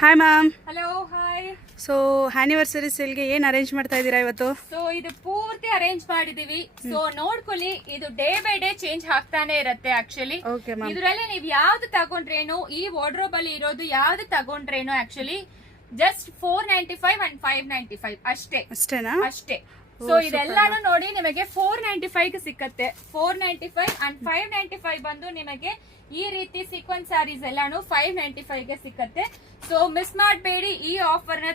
Hi ma'am. Hello hi. So anniversary ಸೇಲ್ಗೆ ಏನ್ arrange ಮಾಡ್ತಾ ಇದ್ದೀರಾ ಇವತ್ತು? ಸೊ ಇದು ಪೂರ್ತಿ ಅರೇಂಜ್ ಮಾಡಿದೀವಿ. ಸೊ ನೋಡ್ಕೊಳ್ಳಿ, ಇದು ಡೇ ಬೈ ಡೇ ಚೇಂಜ್ ಆಗ್ತಾನೆ ಇರತ್ತೆ. ಆಕ್ಚುಲಿ ಇದರಲ್ಲಿ ನೀವ್ ಯಾವ್ದು ತಗೊಂಡ್ರೇನು, ಈ ವಾರ್ಡ್ರೋಬ್ ಅಲ್ಲಿ ಇರೋದು ಯಾವ್ದು ತಗೊಂಡ್ರೇನು ಆಕ್ಚುಲಿ ಜಸ್ಟ್ 495 ಅಂಡ್ 595 ಅಷ್ಟೇನಾ? ಅಷ್ಟೇ. ಸೊ ಇದೆಲ್ಲಾನು ನೋಡಿ ನಿಮಗೆ 495 ಗೆ ಸಿಕ್ಕತ್ತೆ. 495 ಅಂಡ್ 595 ಬಂದು ನಿಮಗೆ ಈ ರೀತಿ ಸೀಕ್ವೆನ್ಸ್ ಸ್ಯಾರೀಸ್ ಎಲ್ಲಾನು 595 ಗೆ ಸಿಕ್ಕತ್ತೆ. ಸೊ ಮಿಸ್ ಮಾಡಬೇಡಿ ಈ ಆಫರ್ ನ.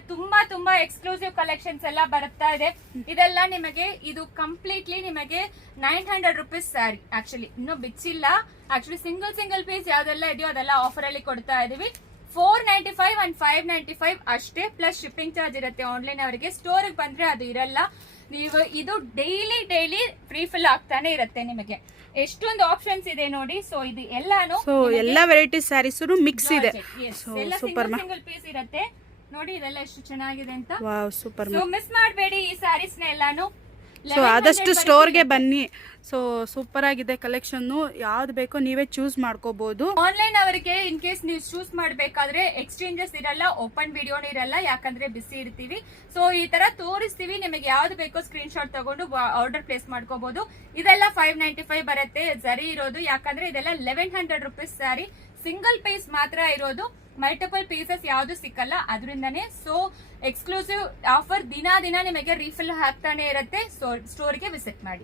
ತುಂಬಾ ಎಕ್ಸ್ಕ್ಲೂಸಿವ್ ಕಲೆಕ್ಷನ್ಸ್ ಎಲ್ಲ ಬರ್ತಾ ಇದೆ. ಇದೆಲ್ಲ ನಿಮಗೆ ಇದು ಕಂಪ್ಲೀಟ್ಲಿ ನಿಮಗೆ 900 ರುಪೀಸ್ ಸ್ಯಾರಿ. ಆಕ್ಚುಲಿ ಇನ್ನು ಬಿಚ್ಚಿಲ್ಲ. ಆಕ್ಚುಲಿ ಸಿಂಗಲ್ ಪೀಸ್ ಯಾವ್ದೆಲ್ಲ ಇದೆಯೋ ಅದೆಲ್ಲ ಆಫರ್ ಅಲ್ಲಿ ಕೊಡ್ತಾ ಇದೀವಿ. 495 ಅಂಡ್ 595 ಅಷ್ಟೇ, ಪ್ಲಸ್ ಶಿಪ್ಪಿಂಗ್ ಚಾರ್ಜ್ ಇರುತ್ತೆ ಆನ್ಲೈನ್ ಅವರಿಗೆ. ಸ್ಟೋರ್ ಬಂದ್ರೆ ಅದು ಇರಲ್ಲ. ನೀವು ಇದು ಡೈಲಿ ಫ್ರೀ ಫಿಲ್ ಆಗ್ತಾನೆ ಇರುತ್ತೆ. ನಿಮಗೆ ಎಷ್ಟೊಂದು ಆಪ್ಷನ್ಸ್ ಇದೆ ನೋಡಿ. ಸೊ ಇದು ಎಲ್ಲಾನು ಎಲ್ಲಾ ವೆರೈಟಿ ಸ್ಯಾರೀಸ್ ಮಿಕ್ಸ್ ಇದೆ. ಸಿಂಗಲ್ ಪೀಸ್ ಇರುತ್ತೆ ನೋಡಿ. ಇದೆಲ್ಲ ಎಷ್ಟು ಚೆನ್ನಾಗಿದೆ ಅಂತ. ಸೂಪರ್. ಸೊ ಮಿಸ್ ಮಾಡಬೇಡಿ ಈ ಸ್ಯಾರೀಸ್ ನ ಎಲ್ಲಾನು. ಸೊ ಆದಷ್ಟು ಸ್ಟೋರ್ಗೆ ಬನ್ನಿ. ಸೊ ಸೂಪರ್ ಆಗಿದೆ ಕಲೆಕ್ಷನ್. ಯಾವ್ದು ಬೇಕೋ ನೀವೇ ಚೂಸ್ ಮಾಡ್ಕೋಬಹುದು. ಆನ್ಲೈನ್ ಅವರಿಗೆ ಇನ್ ಕೇಸ್ ನೀವು ಚೂಸ್ ಮಾಡ್ಬೇಕಾದ್ರೆ ಎಕ್ಸ್ಚೇಂಜಸ್ ಇರಲ್ಲ, ಓಪನ್ ವಿಡಿಯೋನ ಇರಲ್ಲ, ಯಾಕಂದ್ರೆ ಬಿಸಿ ಇರ್ತೀವಿ. ಸೊ ಈ ತರ ತೋರಿಸ್ತೀವಿ. ನಿಮಗೆ ಯಾವ್ದು ಬೇಕೋ ಸ್ಕ್ರೀನ್ ಶಾಟ್ ತಗೊಂಡು ಆರ್ಡರ್ ಪ್ಲೇಸ್ ಮಾಡ್ಕೋಬಹುದು. ಇದೆಲ್ಲ 595 ಬರುತ್ತೆ ಸರಿ ಇರೋದು. ಯಾಕಂದ್ರೆ ಇದೆಲ್ಲ 1100 ರುಪೀಸ್ ಸ್ಯಾರಿ. ಸಿಂಗಲ್ ಪೀಸ್ ಮಾತ್ರ ಇರೋದು. ಮಲ್ಟಿಪಲ್ ಪೀಸಸ್ ಯಾವ್ದು ಸಿಕ್ಕಲ್ಲ. ಅದರಿಂದನೇ ಸೊ ಎಕ್ಸ್ಕ್ಲೂಸಿವ್ ಆಫರ್ ದಿನ ನಿಮಗೆ ರೀಫಿಲ್ ಆಗ್ತಾನೆ ಇರುತ್ತೆ. ಸೊ ಸ್ಟೋರ್ಗೆ ವಿಸಿಟ್ ಮಾಡಿ.